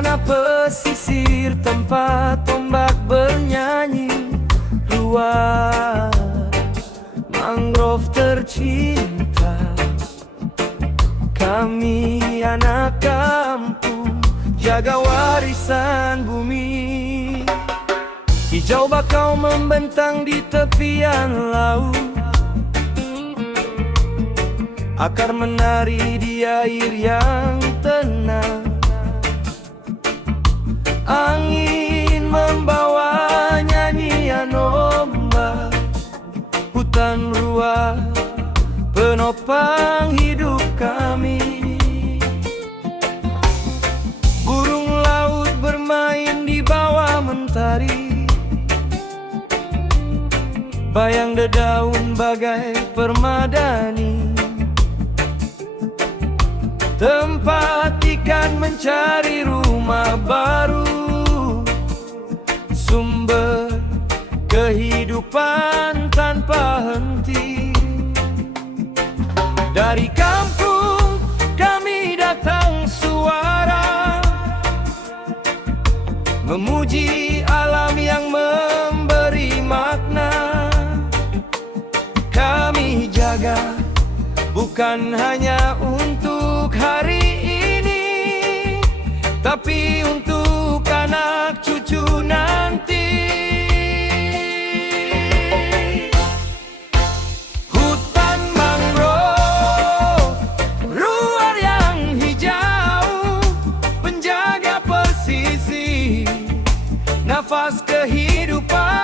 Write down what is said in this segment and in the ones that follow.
Tanah pesisir tempat ombak bernyanyi, luar mangrove tercinta. Kami anak kampung, jaga warisan bumi. Hijau bakau membentang di tepian laut, akar menari di air yang tenang. Angin membawa nyanyian ombak, hutan ruah penopang hidup kami. Burung laut bermain di bawah mentari, bayang dedaun bagai permadani. Tempat ikan mencari rumah baru, sumber kehidupan tanpa henti. Dari kampung kami datang suara, memuji alam yang memberi makna. Kami jaga bukan hanya untuk hari ini, tapi untuk anak cucu nanti. Hutan mangrove, luar yang hijau, penjaga pesisir, nafas kehidupan.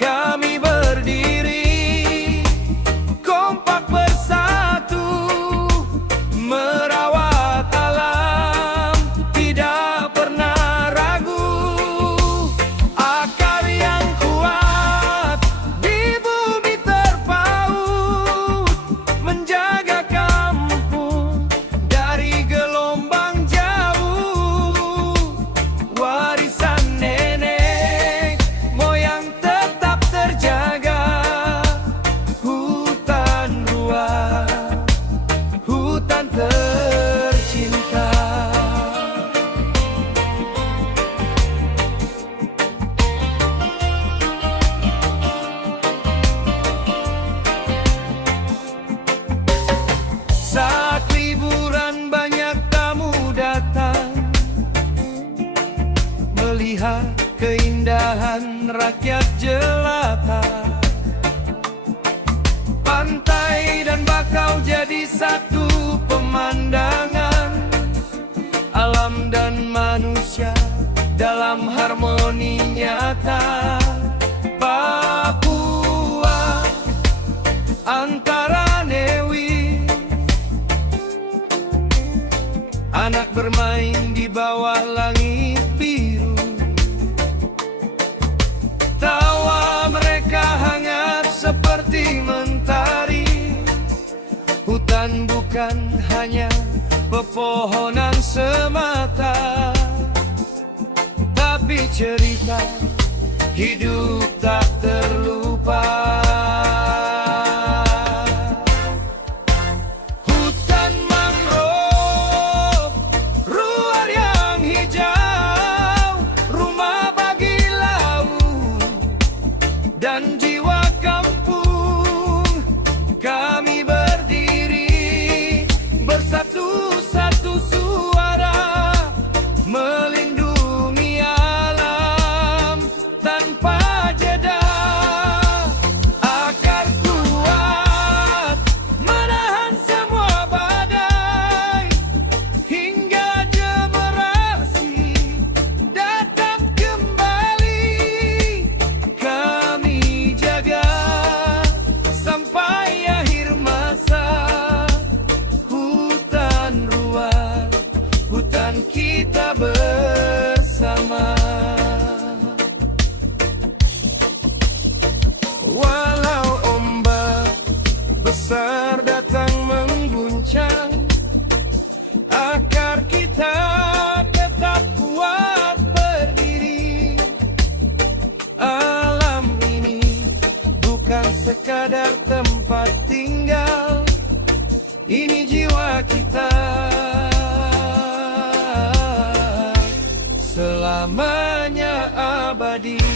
Kami berdiri kompak bersatu, merawat alam, tidak pernah ragu. Akar yang kuat di bumi terpaut, menjaga kampung dari gelombang jauh. Warisan nenek moyang tetap terjaga. Hutan ruah, hutan tercinta. Saat liburan banyak tamu datang, melihat keindahan rakyat jelata. Pantai dan bakau jadi satu pemandangan, alam dan manusia dalam harmoni nyata. Papua antara Newi, anak bermain di bawah langit biru. Tawa mereka hangat seperti mentari. Hutan bukan hanya pepohonan semata, tapi cerita hidup tak terlupa. Hutan mangrove, luar yang hijau, rumah bagi laut dan jiwa kampung. Kami berdiri bersatu, satu suara, melindungi alam tanpa jeda. Akar kuat menahan semua badai, hingga generasi datang kembali. Kami jaga sampai akhir masa. Hutan ruah, hutan kita bersama. Walau ombak besar datang mengguncang, akar kita tetap kuat berdiri. Alam ini bukan sekadar tempat tinggal, ini jiwa kita. selamanya abadi.